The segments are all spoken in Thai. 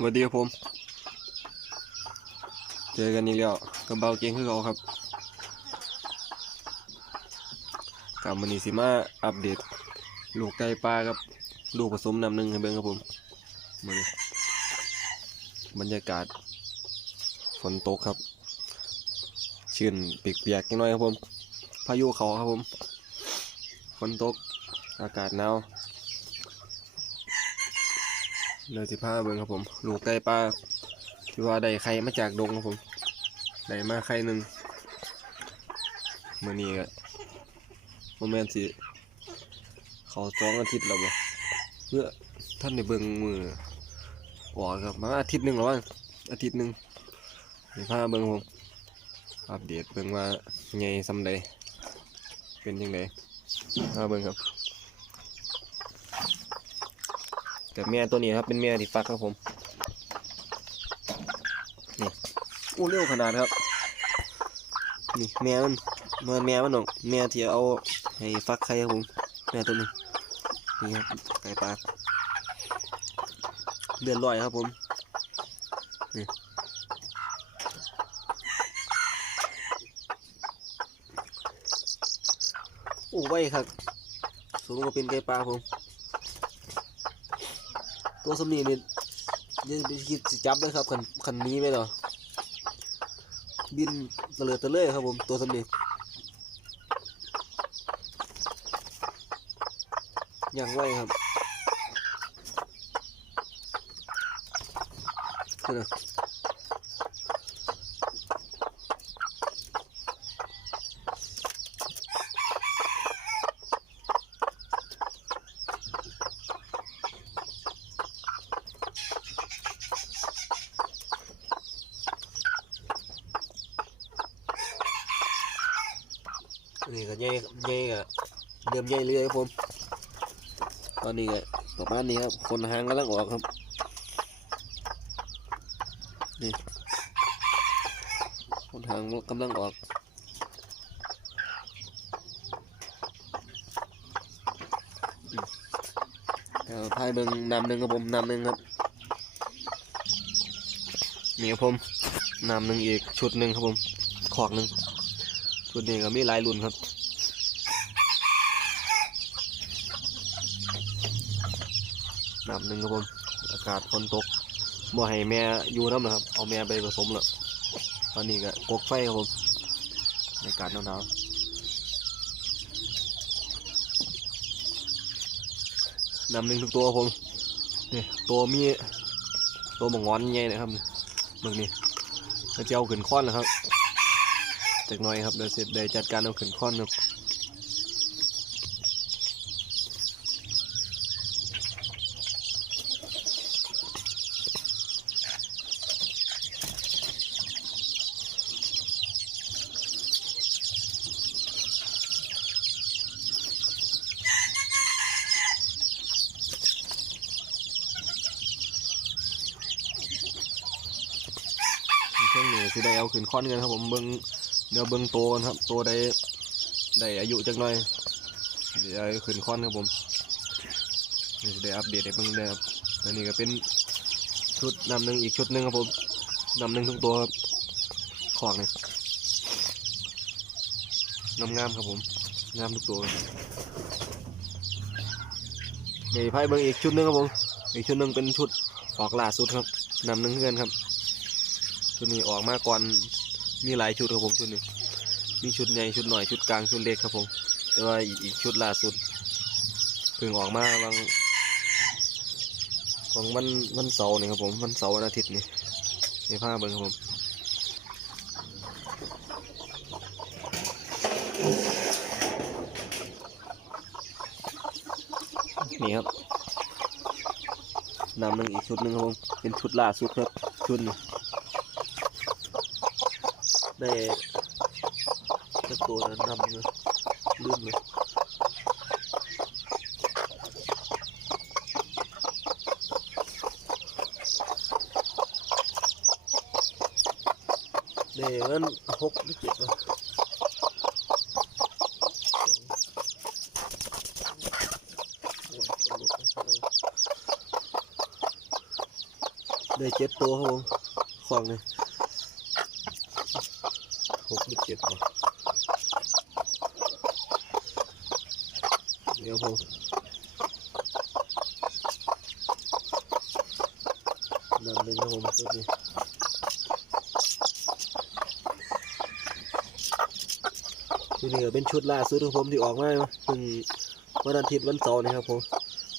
สวัสดีครับผม เจอกันอีกแล้วกับเบาเก่งคือเขาครับกับมันนีสิมาอัปเดต ลูกไก่ปลาครับ ลูกผสมนำหนึ่งให้เบิ่งครับผมมือนบรรยากาศ ฝนตกครับ ชื้นเปียกๆนิดหน่อยครับผม พายุเขาครับผม ฝนตก อากาศหนาว เลยสิพาเบิ่งครับผมลูกไก่ปลาที่ว่าได้ไข่มาจากดงครับผมได้มาไข่หนึ่งมื่อนี้ก็โมเมนต์สิเขาสองอาทิตย์แล้วบ่เพื่อท่านในเบิ่งมือออกครับมาอาทิตย์หนึ่งแล้วมั้งอาทิตย์หนึ่งสิพาเบิ่งครับผมอัปเดตเบิ่งว่าไงซำใดเป็นยังไงมาเบิ่งครับ กับแม่ตัวนี้ครับเป็นแม่ที่ฟักครับผมนี่อู้เร็วขนาดครับนี่แม่มันมันแม่มันหนองแม่ที่เอาให้ฟักไข่ครับผมแม่ตัวนี้นี่ครับไก่ปลาเดือนลอยครับผมนี่โอ้ไว้ครับสูงกว่าเป็นไก่ปลาผม ตัวสมนีนี่ยังไปคิดสิจับเลยครับคันคันนี้ไหมเนาะบินเตลิดเตะเลยครับผมตัวสมนีอย่างไรครับนี่นะ นี่ก็ใหญ่ใหญ่ก็เริ่มใหญ่เรื่อยครับผม ตอนนี้ก็ประมาณนี้ครับ คนหางกำลังออกครับ นี่ คนหางกำลังออกเดี๋ยวพายเบิ่งนำหนึ่งครับผมนำหนึ่งครับนี่ครับผมนำหนึ่งอีกชุดหนึ่งครับผมขอกหนึ่ง ชุดนี้ก็มีหลายรุ่นครับนำหนึ่งครับผมอากาศฝนตกบ่ให้แม่อยู่น้ำนะครับ เอาแม่ไปผสมแล้วตอนนี้ก็กกไฟครับผมในอากาศหนาวๆนำหนึ่งทุกตัวครับผมนี่ตัวมีตัวบงงอนใหญ่นะครับเมื่อนี้ก็จะเอาขึ้นค้อนนะครับ จากน้อยครับเดี๋ยวเสร็จได้จัดการเอาขึ้นค้อนครับช่วงนี้สิได้เอาขึ้นค้อนกันครับผมเบิ้ง เดี๋ยวเบิ้งโตกันครับโตได้ได้อายุจักหน่อย เดี๋ยวขึ้นค้อนครับผมเดี๋ยวได้อัปเดตให้เบิ้งได้ครับอันนี้ก็เป็นชุดนำหนึ่งอีกชุดหนึ่งครับผมนำหนึ่งทุกตัวครับขอกเนี่ยงามงามๆครับผมงามทุกตัวเดี๋ยวไพ่เบิ้งอีกชุดหนึ่งครับผมอีกชุดหนึ่งเป็นชุดออกล่าสุดครับนำหนึ่งเพื่อนครับชุดนี้ออกมาก่อน มีหลายชุดครับผมชุดนี้มีชุดใหญ่ชุดหน่อยชุดกลางชุดเล็กครับผม แต่ว่าอีกอีกชุดล่าสุดเพิ่งออกมาบางของวันวันเสาร์นี่ครับผมวันเสาร์วันอาทิตย์นี่ในผ้าเบิ้งครับผมนี่ครับนำหนึ่งอีกชุดหนึ่งครับผมเป็นชุดล่าสุดครับชุดนี้ ได้จะตัวนั้นนำเลยลืมเลยเดี๋ยวนั้น หกหรือเจ็ดเดี๋ยวผมนำหนึ่งครับผมตัวนี้ตัวนี้ก็เป็นชุดล่าสุดของผมที่ออกมาเพิ่งวันอาทิตย์วันเสาร์นี่ครับผม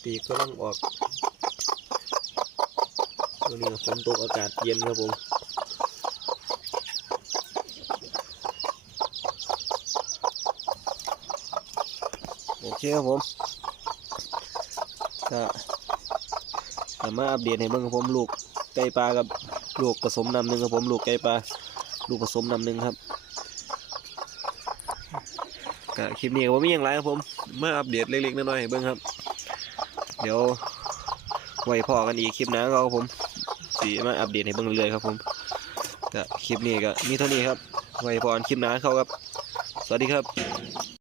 ปีกกำลังออกวันนี้ฝนตกอากาศเย็นครับผม เคครับผมก็จะมาอัปเดตให้เบิ่งครับผมลูกไก่ปลากับลูกผสมน้ำหนึ่งครับผมลูกไก่ปลาลูกผสมน้ำหนึ่งครับก็คลิปนี้ก็บ่มีอย่างไรครับผมมาอัปเดตเล็กๆน้อยๆให้เบิ่งครับ เดี๋ยวไว้พอกันอีกคลิปหน้าครับผมสีมาอัปเดตให้เบิ่งเรื่อยๆครับผมก็คลิปนี้ก็มีเท่านี้ครับไว้พอกันคลิปหน้าเขาครับ สวัสดีครับ